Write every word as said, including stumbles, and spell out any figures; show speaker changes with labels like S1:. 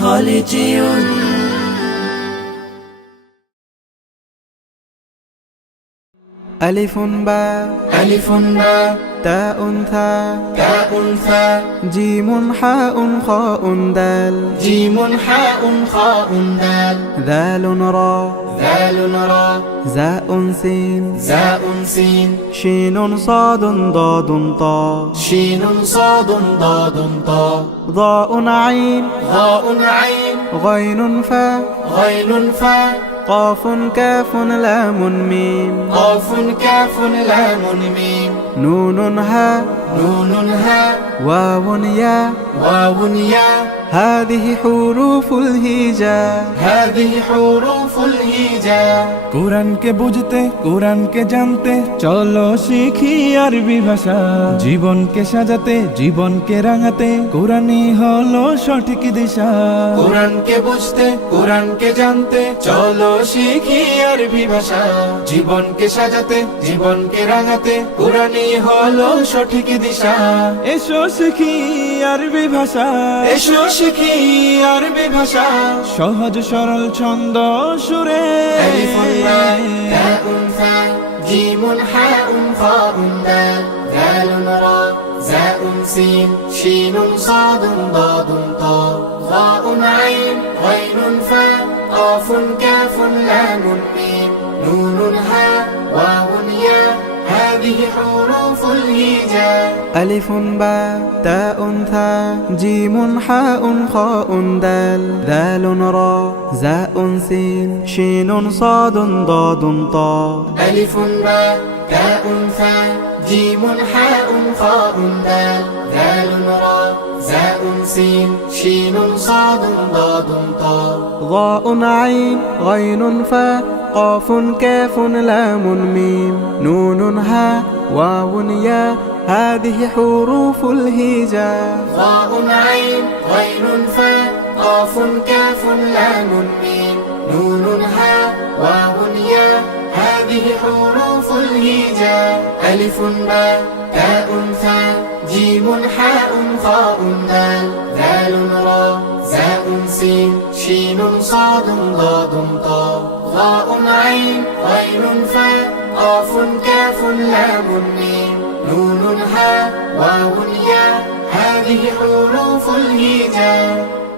S1: خليجي.
S2: ألف باء
S1: ألف باء
S2: تاء ثاء
S1: تاء ثاء
S2: جيم حاء خاء دال
S1: جيم حاء خاء دال
S2: ذال را
S1: ذال را
S2: زاء سين
S1: زاء سين
S2: شين صاد ضاد طاء
S1: شين صاد ضاد طاء
S2: ضاء عين
S1: ضاء عين
S2: غين فاء
S1: غين فاء
S2: قاف كاف لام ميم
S1: قاف كاف لام ميم
S2: نون هاء
S1: نون هاء
S2: واو ياء
S1: واو ياء
S2: هذه حروف الهجاء
S1: هذه حروف الهجاء
S3: কোরআনকে বুঝতে কোরআনকে জানতে চলো শিখি আরবি ভাষা জীবনকে সাজাতে জীবনকে রাঙাতে কোরআনই হলো সঠিক দিশা
S1: কোরআনকে বুঝতে কোরআনকে জানতে চলো শিখি আরবি ভাষা জীবনকে সাজাতে জীবনকে রাঙাতে কোরআনই হলো সঠিক দিশা
S3: এসো শিখি আরবি ভাষা
S1: এসো শিখি আরবি ভাষা
S3: সহজ সরল ছন্দ সুরে
S1: ألف باء تاء ثاء جيم حاء خاء دال ذال را زاء سين شين صاد ضاد طاء ظاء عين غين فاء قاف كاف لام ميم نون هاء واو ياء هذه حروف الهجاء
S2: ألف باء تاء ثاء جيم حاء خاء دال ذال را زاء سين شين صاد ضاد طاء
S1: ألف باء تاء ثاء جيم حاء خاء دال ذال را زاء سين شين صاد ضاد طاء
S2: ضاء عين غين فاء قاف كاف لام ميم نون هاء واو ياء هذه حروف الهجاء
S1: ضاء عين غين فاء قاف كاف لام ميم نون هاء واو ياء هذه حروف الهجاء ألف باء تاء ثاء جيم حاء خاء دال ذال را زاء سين شين صاد ضاد طاء ضاء عين غين فاء قاف كاف لام ميم نون هاء واو ياء هذه حروف الهجاء